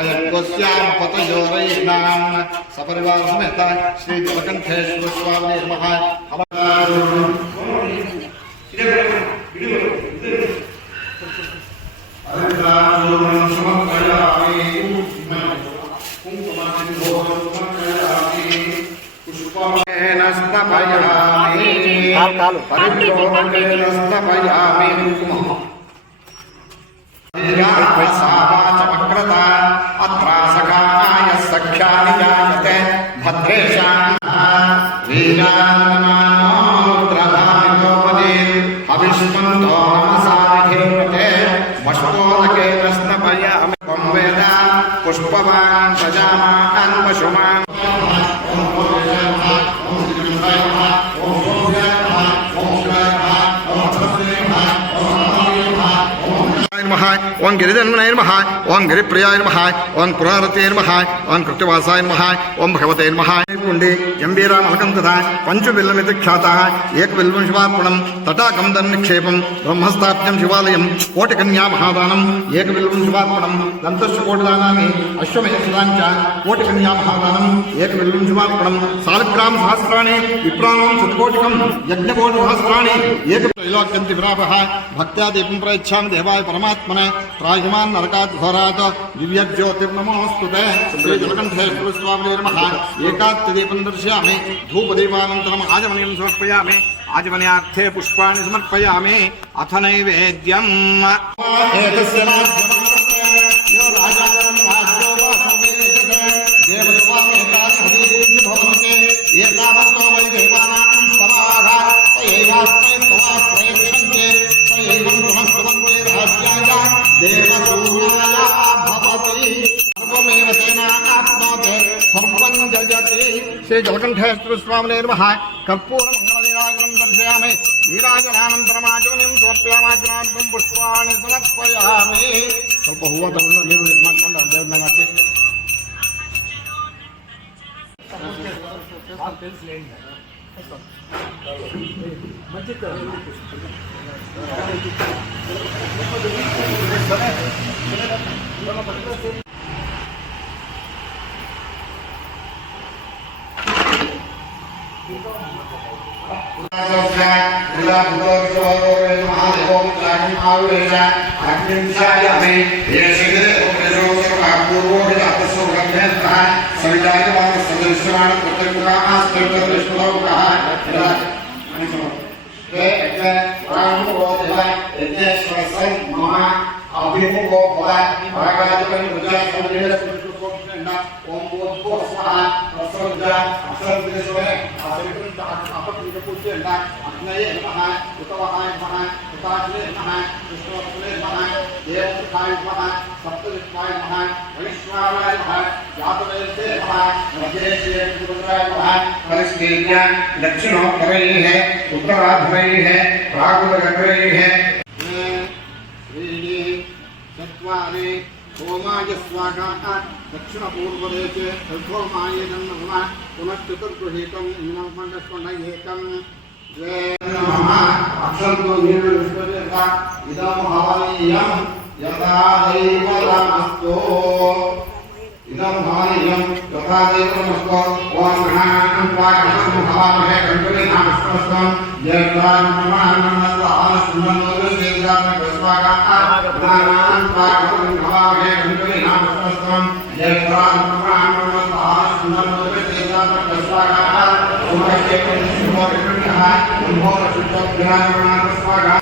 वयंगोस्याम पतयोरैनाम सपरिवार समेत श्री जलकंठेश्वर स्वामी नमः। चमक्रता अत्रासकाय सख्यानि जायते भद्रेशान् वीरान्मानोद्रभामिकोपदे हविष्मन्तो नमसाविधेवते मष्टोदकेन स्नपयामि त्वं वेद पुष्पवान् प्रजामान् पशुमान् ओं गिरिजन्मनाय नमः ओं गिरिप्रियाय नमः ओं पुरारते नमः ओं कृत्यवासाय नमः ओं भगवते नमः। कुंडे जंबीरामहकं तथा पंचबिल्लमिति ख्यातः एकबिल्वं शिवार्पणं तटाकं धननिक्षेपं ब्रह्मस्थाप्यं शिवालयं कोटिकन्या महादानम् एकबिल्वं शिवार्पणं दन्तस्य कोटिदानानि अश्वमेधसुताञ्च कोटिकन्या महादानम् एकबिल्वं शिवार्पणं सालग्राम सहस्राणि विप्राणां शतकोटिकं यज्ञकोटिसहस्राणि एकत्रैलोक्यन्ति विरापः भक्त्या दीपं प्रयच्छामि देवाय परमात्मने त्राहिमान् नरकात् घोरात् दिव्यज्योतिर्नमोऽस्तुते। श्री जलकंठेश्वर स्वामिने नमः। एकात्तदीपं दर्शयामि धूपदीपानन्तरम् आचमनीयं समर्पयामि आचमन्यार्थे पुष्पाणि समर्पयामि अथ नैवेद्यम् एतस्य यो राजानं राज्यो वा सर्वे देवदेवामेकादशीति भवन्ति एतावन्तो वै देवानां स्तवाः तयैवास्मै स्तवास्त्रयक्षन्ते तयैवं पुनस्तवन्ते राज्याय देवसूर्याय भवति सर्वमेव तेनाप्नोति सर्वं जयति। श्री जलकंठेश्वर स्वामिने नमः। कर्पूरमङ्गलनीराजनं दर्शयामि नीराजनानन्तरमाचमनीं समर्पयामाचमनार्थं पुष्पाणि समर्पयामि। ಸ್ವಲ್ಪ ಹೂವು ತಗೊಂಡು ನೀರು ಇದು ಮಾಡ್ಕೊಂಡು ದೇವ್ರ ಮೇಲೆ ಹಾಕಿ दक्षिणोत्तरैः है उत्तराधरैः है प्रागुदगत्रैः है चत्वारि होमाय स्वाहा दक्षिण पूर्वदेशे होमाय नमः पुनश्चतुर्गृहीतं एकं द्वे नमः अक्षन्तु निर्विष्टयथा इदं हवनीयं यथा दैवतमस्तु इदं हवनीयं यथा दैवतमस्तु ओम गणानां स्वागतं हवामहे गणपतिनां स्तोत्रं जयत्रां प्रमाणं सुमनोदसेदां स्वागतं गणानां स्वागतं हवामहे गणपतिनां स्तोत्रं जयत्रां प्रमाणं सुमनोदसेदां स्वागतं ओम शुभोरकण्ठः शुभोरशुद्धज्ञानमानं स्वागतं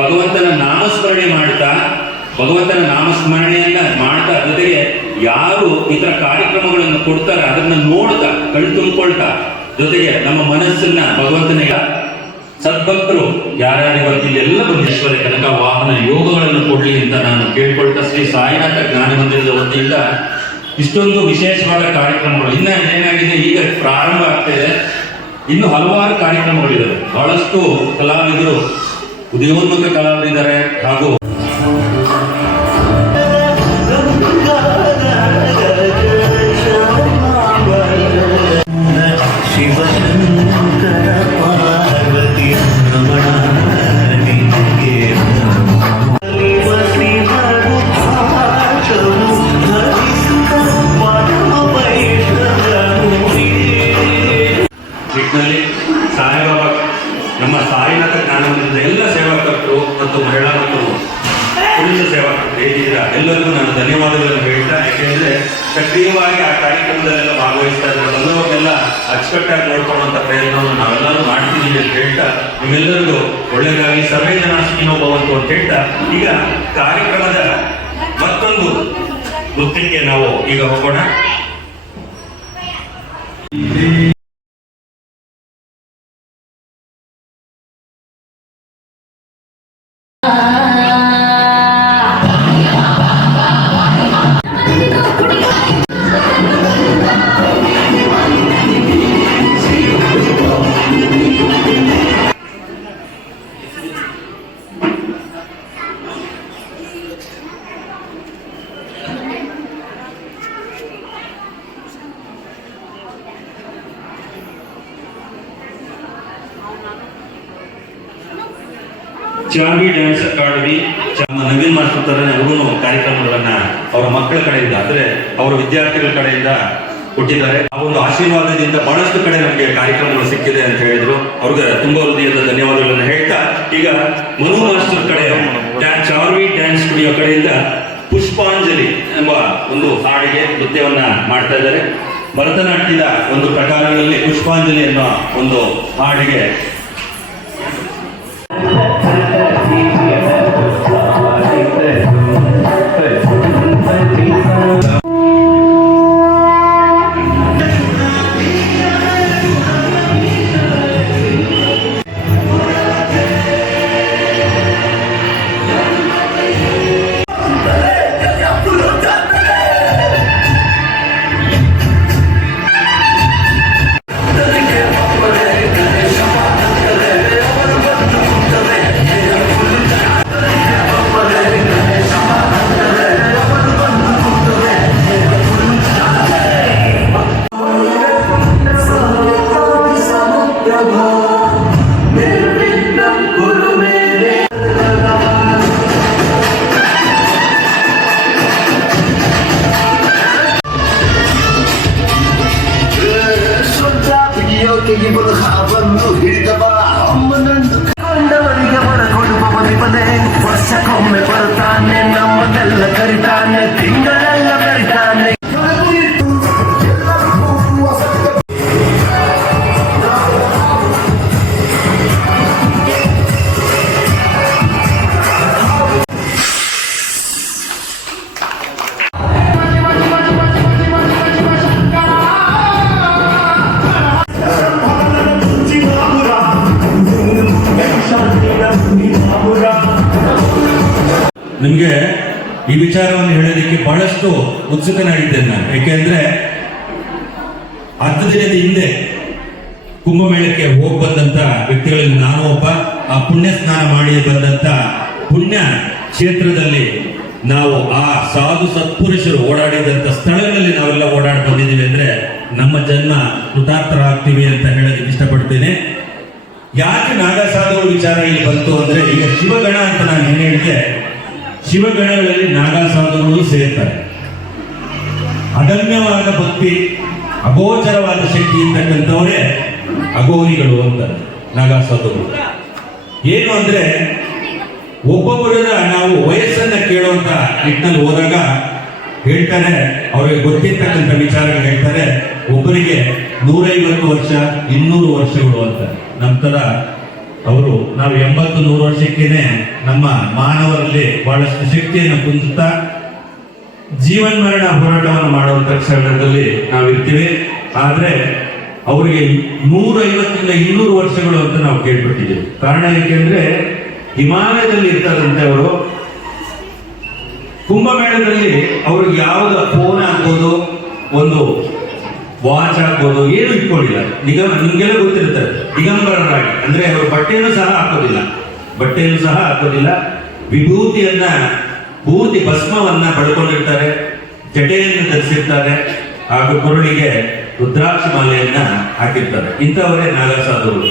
ಭಗವಂತನ ನಾಮಸ್ಮರಣೆ ಮಾಡ್ತಾ, ಭಗವಂತನ ನಾಮಸ್ಮರಣೆಯನ್ನ ಮಾಡ್ತಾ, ಜೊತೆಗೆ ಯಾರು ಈ ತರ ಕಾರ್ಯಕ್ರಮಗಳನ್ನು ಕೊಡ್ತಾರೆ ಅದನ್ನ ನೋಡ್ತಾ, ಕಣ್ಣು ತುಂಬಿಕೊಳ್ತಾ, ಜೊತೆಗೆ ನಮ್ಮ ಮನಸ್ಸನ್ನ ಭಗವಂತನಿಗೆ ಸದ್ಭಕ್ತರು ಯಾರ್ಯಾರಿವತ್ತು ಇಲ್ಲೆಲ್ಲ ಬಂದೇಶ್ವರ ಕನಕ ವಾಹನ ಯೋಗಗಳನ್ನು ಕೊಡ್ಲಿ ಅಂತ ನಾನು ಕೇಳ್ಕೊಳ್ತಾ, ಶ್ರೀ ಸಾಯಿನಾಥ ಜ್ಞಾನ ಮಂದಿರದ ವತಿಯಿಂದ ಇಷ್ಟೊಂದು ವಿಶೇಷವಾದ ಕಾರ್ಯಕ್ರಮಗಳು ಇನ್ನ ಏನಾಗಿದೆ, ಈಗ ಪ್ರಾರಂಭ ಆಗ್ತಾ ಇದೆ. ಇನ್ನು ಹಲವಾರು ಕಾರ್ಯಕ್ರಮಗಳಿದ್ದಾವೆ. ಬಹಳಷ್ಟು ಕಲಾವಿದರು, ಉದಯೋನ್ಮುಖ ಕಲಾವಿದರಿದ್ದಾರೆ. ಹಾಗೂ ಸಾಯಿಬಾಬಾ ನಮ್ಮ ಸಾಯಿನಾಥ ಜ್ಞಾನ ಮಂದಿರದ ಎಲ್ಲ ಸೇವಕರು ಮತ್ತು ಮಹಿಳಾ ಮತ್ತು ಪುರುಷ ಸೇವಕರು ಹೇಗಿದ್ದೀರಾ ಎಲ್ಲರಿಗೂ ನಾನು ಧನ್ಯವಾದಗಳನ್ನು ಹೇಳ್ತಾ, ಯಾಕೆಂದ್ರೆ ಸಕ್ರಿಯವಾಗಿ ಆ ಕಾರ್ಯಕ್ರಮದಲ್ಲೆಲ್ಲ ಭಾಗವಹಿಸ್ತಾ ಇದ್ದಾರೆ. ಬಂದವರೆಲ್ಲ ಅಚ್ಚುಕಟ್ಟಾಗಿ ನೋಡ್ಕೊಳ್ಳುವಂತ ಪ್ರಯತ್ನವನ್ನು ನಾವೆಲ್ಲರೂ ಮಾಡ್ತಿದ್ದೀವಿ ಅಂತ ಹೇಳ್ತಾ, ನಿಮ್ಮೆಲ್ಲರಿಗೂ ಒಳ್ಳೆಯದಾಗಿ ಸರ್ವೇ ಜನ ಸುಖಿನೋ ಭವಂತು ಅಂತ ಹೇಳ್ತಾ, ಈಗ ಕಾರ್ಯಕ್ರಮದ ಮತ್ತೊಂದು ವೃತ್ತಕ್ಕೆ ನಾವು ಈಗ ಹೋಗೋಣ. Charvi dance academy Naveen master ತರನೇ ಅವರು ಕಾರ್ಯಕ್ರಮಗಳನ್ನ ಅವರ ಮಕ್ಕಳ ಕಡೆಯಿಂದ, ಅಂದ್ರೆ ಅವರ ವಿದ್ಯಾರ್ಥಿಗಳ ಕಡೆಯಿಂದ ಕೊಟ್ಟಿದ್ದಾರೆ. ಆ ಒಂದು ಆಶೀರ್ವಾದದಿಂದ ಬಹಳಷ್ಟು ಕಡೆ ನಮಗೆ ಕಾರ್ಯಕ್ರಮಗಳು ಸಿಕ್ಕಿದೆ ಅಂತ ಹೇಳಿದ್ರು. ಅವ್ರಿಗೆ ತುಂಬಾ ಹೃದಯದ ಧನ್ಯವಾದಗಳನ್ನು ಹೇಳ್ತಾ, ಈಗ ಮನು ಮಾಸ್ಟರ್ ಕಡೆ ಚಾರ್ವಿ ಡ್ಯಾನ್ಸ್ ಸ್ಟುಡಿಯೋ ಕಡೆಯಿಂದ ಪುಷ್ಪಾಂಜಲಿ ಎಂಬ ಒಂದು ಹಾಡಿಗೆ ನೃತ್ಯವನ್ನ ಮಾಡ್ತಾ ಇದ್ದಾರೆ. ಭರತನಾಟ್ಯದ ಒಂದು ಪ್ರಕಾರಗಳಲ್ಲಿ ಪುಷ್ಪಾಂಜಲಿ ಎನ್ನುವ ಒಂದು ಹಾಡಿಗೆ ವರ್ಷಕ್ಕೊಮ್ಮೆ ಬರ್ತಾನೆ, ನಮ್ಮದೆಲ್ಲ ಕರಿತಾನೆ, ತಿಂಗಳೆಲ್ಲ ಕರಿತಾನೆ. ನಿಮಗೆ ಈ ವಿಚಾರವನ್ನು ಹೇಳೋದಕ್ಕೆ ಬಹಳಷ್ಟು ಉತ್ಸುಕನಾಗಿದ್ದೇನೆ ನಾನು. ಏಕೆಂದ್ರೆ ಅರ್ಧ ದಿನದ ಹಿಂದೆ ಕುಂಭಮೇಳಕ್ಕೆ ಹೋಗಿ ಬಂದಂತ ವ್ಯಕ್ತಿಗಳಲ್ಲಿ ನಾನು ಒಬ್ಬ. ಆ ಪುಣ್ಯ ಸ್ನಾನ ಮಾಡಿ ಬಂದಂತ ಪುಣ್ಯ ಕ್ಷೇತ್ರದಲ್ಲಿ ನಾವು ಆ ಸಾಧು ಸತ್ಪುರುಷರು ಓಡಾಡಿದಂತ ಸ್ಥಳಗಳಲ್ಲಿ ನಾವೆಲ್ಲ ಓಡಾಡಿ ಬಂದಿದ್ದೀವಿ ಅಂದ್ರೆ ನಮ್ಮ ಜನ್ಮ ಕೃತಾರ್ಥರಾಗ್ತೀವಿ ಅಂತ ಹೇಳೋದಕ್ಕೆ ಇಷ್ಟಪಡ್ತೇನೆ. ಯಾಕೆ ನಾಗಸಾಧುಗಳ ವಿಚಾರ ಇಲ್ಲಿ ಬಂತು ಅಂದ್ರೆ, ಈಗ ಶಿವಗಣ ಅಂತ ನಾನು ಏನ್ ಹೇಳಿದೆ, ಶಿವಗಣಗಳಲ್ಲಿ ನಾಗಸಾಧುಗಳು ಸೇರ್ತಾರೆ. ಅದಮ್ಯವಾದ ಭಕ್ತಿ, ಅಗೋಚರವಾದ ಶಕ್ತಿ ಇರ್ತಕ್ಕಂಥವರೇ ಅಘೋರಿಗಳು ಅಂತಾರೆ ನಾಗಸಾಧುಗಳು. ಏನು ಅಂದ್ರೆ, ಒಬ್ಬೊಬ್ಬರ ನಾವು ವಯಸ್ಸನ್ನ ಕೇಳುವಂತ ನಿಟ್ಟಿನಲ್ಲಿ ಹೋದಾಗ ಹೇಳ್ತಾರೆ, ಅವರಿಗೆ ಗೊತ್ತಿರ್ತಕ್ಕಂಥ ವಿಚಾರಗಳು ಹೇಳ್ತಾರೆ. ಒಬ್ಬರಿಗೆ 150 ವರ್ಷ 200 ವರ್ಷಗಳು ಅಂತ. ನಂತರ ಅವರು ನಾವು 80-100 ವರ್ಷಕ್ಕೇನೆ ನಮ್ಮ ಮಾನವರಲ್ಲಿ ಬಹಳಷ್ಟು ಶಕ್ತಿಯನ್ನು ಕುಂದುತ್ತಾ ಜೀವನ್ಮರಣ ಹೋರಾಟವನ್ನು ಮಾಡುವಂತ ಕ್ಷಣದಲ್ಲಿ ನಾವಿರ್ತೀವಿ. ಆದ್ರೆ ಅವರಿಗೆ 150-200 ವರ್ಷಗಳು ಅಂತ ನಾವು ಕೇಳ್ಬಿಟ್ಟಿದ್ದೀವಿ. ಕಾರಣ ಏಕೆಂದ್ರೆ ಹಿಮಾಲಯದಲ್ಲಿ ಇರ್ತಾರಂತೆ ಅವರು. ಕುಂಭಮೇಳದಲ್ಲಿ ಅವ್ರಿಗೆ ಯಾವ್ದು ಫೋನ್ ಆಗ್ಬೋದು, ಒಂದು ವಾಚ್ ಆಗ್ಬೋದು, ಏನು ಇಟ್ಕೊಂಡಿಲ್ಲ. ನಿಮ್ಗೆಲ್ಲ ಗೊತ್ತಿರ್ತಾರೆ, ದಿಗಂಬರರಾಗಿ ಅಂದ್ರೆ ಅವರು ಬಟ್ಟೆಯನ್ನು ಸಹ ಹಾಕೋದಿಲ್ಲ. ವಿಭೂತಿಯನ್ನ, ಭೂತಿ ಭಸ್ಮವನ್ನ ಪಡ್ಕೊಂಡಿರ್ತಾರೆ, ಜಟೆಯನ್ನು ಧರಿಸಿರ್ತಾರೆ, ಹಾಗೂ ಕೊರಳಿಗೆ ರುದ್ರಾಕ್ಷ ಮಾಲೆಯನ್ನ ಹಾಕಿರ್ತಾರೆ. ಇಂಥವರೇ ನಾಗಸಾಧುಗಳು.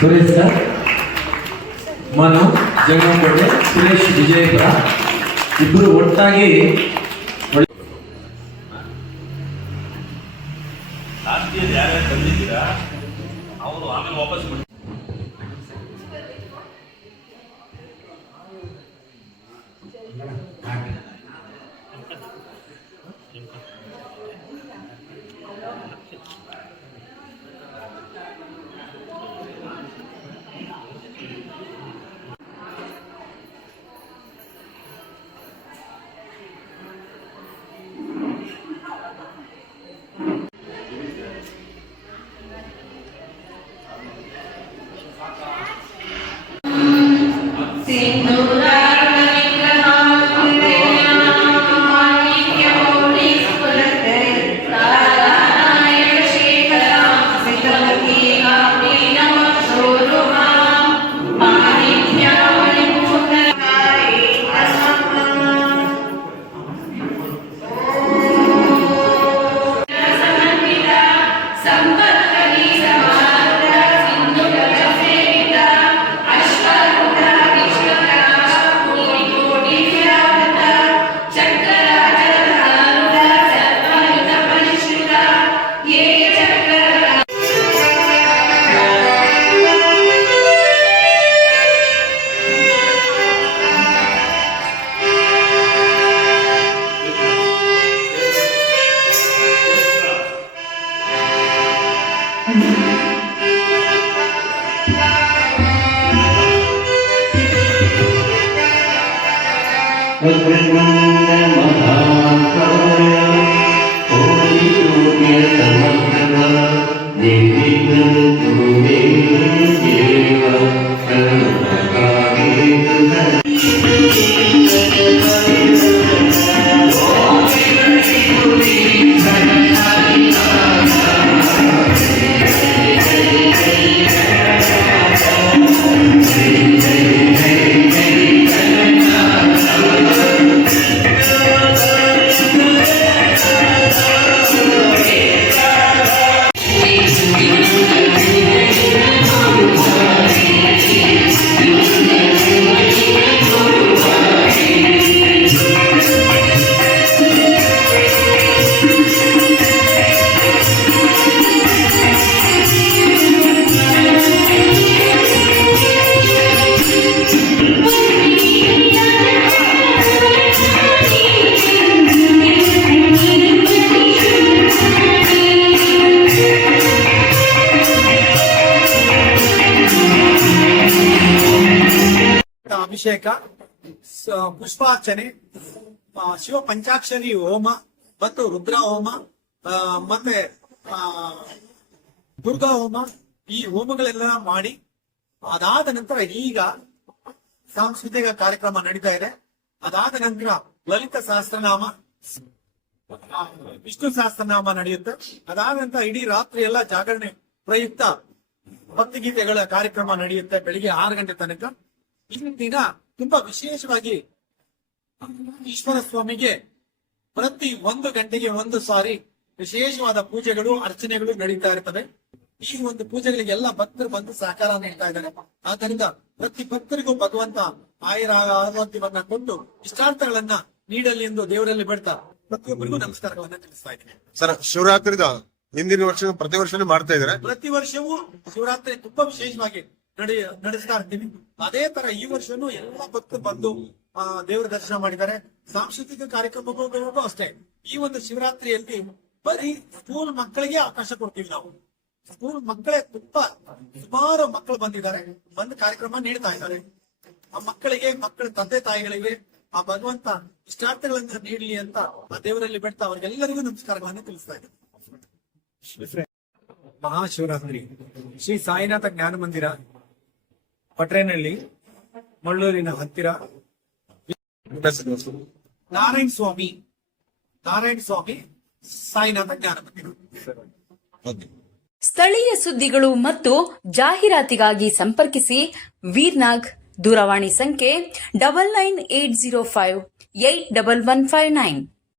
ಸುರೇಶ್ ಸರ್, ಮನು ಜಗನ್ಕೋಟೆ, ಸುರೇಶ್ ವಿಜಯಪುರ, ಇಬ್ಬರು ಒಟ್ಟಾಗಿ ಯಾರ್ಯಾರು ಬಂದಿದ್ದೀರಾ ಅವರು ಆಮೇಲೆ ವಾಪಸ್ ಅಭಿಷೇಕ, ಪುಷ್ಪಾರ್ಚನೆ, ಶಿವ ಪಂಚಾಕ್ಷರಿ ಹೋಮ ಮತ್ತು ರುದ್ರ ಹೋಮ, ಮತ್ತೆ ದುರ್ಗಾ ಹೋಮ, ಈ ಹೋಮಗಳೆಲ್ಲ ಮಾಡಿ ಅದಾದ ನಂತರ ಈಗ ಸಾಂಸ್ಕೃತಿಕ ಕಾರ್ಯಕ್ರಮ ನಡೀತಾ ಇದೆ. ಅದಾದ ನಂತರ ಲಲಿತ ಸಹಸ್ರನಾಮ, ವಿಷ್ಣು ಸಹಸ್ರನಾಮ ನಡೆಯುತ್ತೆ. ಅದಾದ ನಂತರ ಇಡೀ ರಾತ್ರಿ ಎಲ್ಲ ಜಾಗರಣೆ ಪ್ರಯುಕ್ತ ಭಕ್ತಿಗೀತೆಗಳ ಕಾರ್ಯಕ್ರಮ ನಡೆಯುತ್ತೆ ಬೆಳಿಗ್ಗೆ 6 ಗಂಟೆ ತನಕ. ಇಂದಿನ ದಿನ ತುಂಬಾ ವಿಶೇಷವಾಗಿ ಈಶ್ವರ ಸ್ವಾಮಿಗೆ ಪ್ರತಿ 1 ಗಂಟೆಗೆ 1 ಸಾರಿ ವಿಶೇಷವಾದ ಪೂಜೆಗಳು ಅರ್ಚನೆಗಳು ನಡೀತಾ ಇರ್ತವೆ. ಈ ಒಂದು ಪೂಜೆಗಳಿಗೆಲ್ಲ ಭಕ್ತರು ಬಂದು ಸಹಕಾರ ನೀಡ್ತಾ ಇದ್ದಾರೆ. ಆದ್ದರಿಂದ ಪ್ರತಿ ಭಕ್ತರಿಗೂ ಭಗವಂತ ಆಯುರ ಆರೋಗ್ಯವನ್ನ ಕೊಟ್ಟು ಇಷ್ಟಾರ್ಥಗಳನ್ನ ನೀಡಲಿ ಎಂದು ದೇವರಲ್ಲಿ ಬೇಡ್ತಾ ಪ್ರತಿಯೊಬ್ಬರಿಗೂ ನಮಸ್ಕಾರಗಳನ್ನ ತಿಳಿಸ್ತಾ ಇದ್ದೀನಿ. ಸರ್, ಶಿವರಾತ್ರಿದ ಹಿಂದಿನ ವರ್ಷ ಪ್ರತಿ ವರ್ಷನೂ ಮಾಡ್ತಾ ಇದಾರೆ. ಪ್ರತಿ ವರ್ಷವೂ ಶಿವರಾತ್ರಿ ತುಂಬಾ ವಿಶೇಷವಾಗಿ ನಡೆಸ್ತಾ ಇರ್ತೀವಿ. ಅದೇ ತರ ಈ ವರ್ಷನೂ ಎಲ್ಲ ಭಕ್ತರು ಬಂದು ದೇವರ ದರ್ಶನ ಮಾಡಿದ್ದಾರೆ. ಸಾಂಸ್ಕೃತಿಕ ಕಾರ್ಯಕ್ರಮಗಳಿಗೂ ಅಷ್ಟೇ. ಈ ಒಂದು ಶಿವರಾತ್ರಿಯಲ್ಲಿ ಬರೀ ಸ್ಕೂಲ್ ಮಕ್ಕಳಿಗೆ ಅವಕಾಶ ಕೊಡ್ತೀವಿ ನಾವು. ಸ್ಕೂಲ್ ಮಕ್ಕಳೇ ಸುಮಾರು ಮಕ್ಕಳು ಬಂದಿದ್ದಾರೆ, ಬಂದು ಕಾರ್ಯಕ್ರಮ ನೀಡ್ತಾ ಇದ್ದಾರೆ. ಆ ಮಕ್ಕಳಿಗೆ, ಮಕ್ಕಳ ತಂದೆ ತಾಯಿಗಳಿಗೆ ಆ ಭಗವಂತ ಇಷ್ಟಾರ್ಥಗಳನ್ನ ನೀಡಲಿ ಅಂತ ಆ ದೇವರಲ್ಲಿ ಬಿಡ್ತಾ ಅವ್ರಿಗೆಲ್ಲರಿಗೂ ನಮಸ್ಕಾರಗಳನ್ನು ತಿಳಿಸ್ತಾ ಇದ್ದಾರೆ. ಮಹಾಶಿವರಾತ್ರಿ ಶ್ರೀ ಸಾಯಿನಾಥ ಜ್ಞಾನ ಮಂದಿರ, ಪಟ್ರೇನಹಳ್ಳಿ, ಮಳ್ಳೂರಿನ ಹತ್ತಿರ, ನಾರಾಯಣ ಸ್ವಾಮಿ ಸಾಯಿನಾಥ ಜ್ಞಾನ ಮಂದಿರ. ಸ್ಥಳೀಯ ಸುದ್ದಿಗಳು ಮತ್ತು ಜಾಹೀರಾತಿಗಾಗಿ ಸಂಪರ್ಕಿಸಿ ವೀರ್ನಾಗ್, ದೂರವಾಣಿ ಸಂಖ್ಯೆ 9980581159.